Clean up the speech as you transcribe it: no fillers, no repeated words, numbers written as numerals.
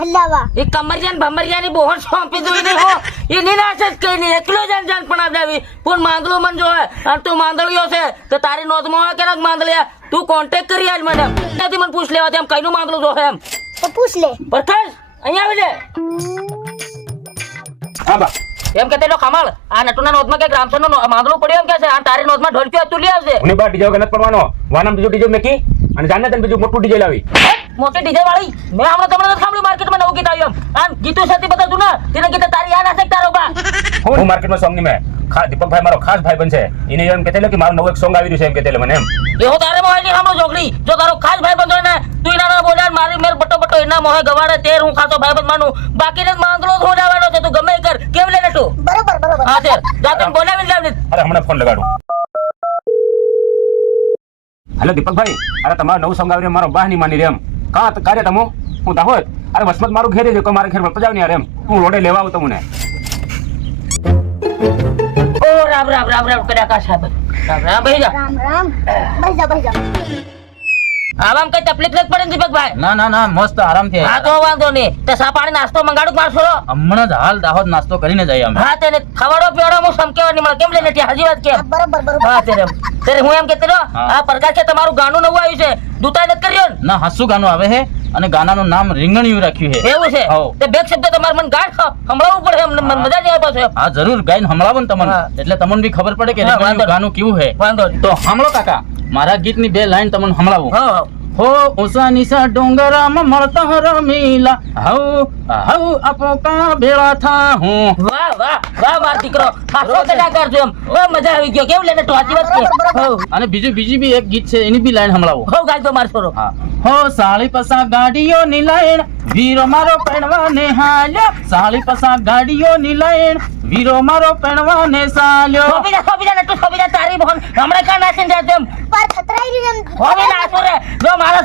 હલાવા એ કમરિયાન ભમરિયાની Bohr સોંપી દોઈ નહીં હો એની ના છે કઈ નહીં એકલો જાન પણ આપજાવી પણ માંદલો મન જો હે અને તું માંદળિયો છે તો તારી નોંધમાં હોય કે ના માંદળિયા તું કોન્ટેક્ટ કરી આજ મને ત્યાંથી મને પૂછ લેવા એમ કઈનું માંદલું જો એમ તો પૂછ લે પ્રકાશ અહીંયા આવી લે હા બા એમ કે તેનો કમળ આ નટુના નોંધમાં કે ગ્રામસરનો માંદલું પડ્યો એમ કે છે આ તારી નોંધમાં ઢોલક્યો તું લઈ આવજે મને બા ડીજે વગર નથી પડવાનો વાનામ બીજું ડીજે મેકી અને જાને તને બીજું મોટું ડીજે લાવી મોટી ડીજે વાળી મેં હમણાં તમને નથી સાંભળ્યું માર્કેટમાં નવું ગીત આવ્યું એમ આમ ગીતું સાથે બધા તું ને તેને ગીતે તારી યાદ હશે તારો બા હું માર્કેટમાં સોંગ ની મેં દીપકભાઈ મારો ખાસ ભાઈ બનશે એને એમ કહેતે કે મારું નવું એક સોંગ આવી રહ્યું છે એમ કહેતે મને એમ એવો તારે મોહે ની હમણો જોગડી જો તારો ખાસ ભાઈ બંધો ને તું એના ના બોલ્યા મારી મેર બટો એના મોહે ગવાડે તેર હું ખાતો ભાઈ બંધ માનું બાકીને માંગલો ધોડાવાનો છે તું ગમે કર કેમ લે નટુ બરોબર હા છે જા તને બોલાવીને લાવને અરે હમણાં ફોન લગાડું હેલો દીપકભાઈ અરે તમારું નવું સોંગ આવી રહ્યું મારો બાહ નહીં માની રે એમ કાં કાર્ય તમો હું દાહોદ અરે વસમત મારું ઘેરે છે મારા ઘેર વળતો જાવ ને યાર એમ હું રોડે લેવા આવું તમને ઓ રામ રામ રામ રામ કર્યા કા સાહેબ રામ રામ ભાઈ જા રામ રામ બસ જા આવામ કઈ તકલીફ નથી પડે ને દીપકભાઈ ના ના ના મસ્ત આરામથી હા તો વાંધો નહીં તે સા પાણી નાસ્તો મંગાડું મારશો હમણાં જ હાલ દાહોદ નાસ્તો કરીને જઈએ અમે હા તેને ખવાડો પીવાડો હું સમકેવા નહીં મળે કેમ લે નથી હાજી વાત કેમ બરોબર હા તેરે હું એમ કહેતો હા. આ પ્રકાશ કે તમારું ગાનું નવું આવ્યું છે દુતાઈ નથી કર્યો ને ના હાસુ ગાનું આવે છે અને ગાનાનું નામ રીંગણિયું રાખ્યું છે એવું છે હોવ. તે બે શબ્દ તમારે મને ગાઢ સંભળાવવું પડે એમ મને મજા નહીં આવે પાછું હા જરૂર ગાઈને હમણાવો ને તમને હા. એટલે તમને બી ખબર પડે કે હા, વાંધો રીંગણિયું ગાનું કેવું છે વાંધો નહીં તો સાંભળો કાકા મારા ગીતની બે લાઈન તમને હમણાવું હા હા હો ઊંચા નીચા ડુંગરામાં મળતા રમીલા હઉ હઉ આપોકા ભેળા થા હું વાહ વાહ વાહ માર દીકરો ખાસો કલાકાર છો એમ બહુ મજા આવી ગયો કેવું લેને તો સાચી વાત કે હોવ અને બીજી બી એક ગીત છે એની બી લાઈન હમણાવો હોવ ગાલ તો માર છોરો હા હો સાળી પસા ગાડીઓ ની લાઈન વીરો મારો પેણવા ને હાલ્યો સાળી પસા ગાડીઓ ની લાઈન વીરો મારો પેણવા ને સાલ્યો સોબીના નટુ સોબીના તારી બોન હમણાં કા નાસીને જાય તેમ પર ખતરાઈ રહ્યું હવે ના છોરે જો મારા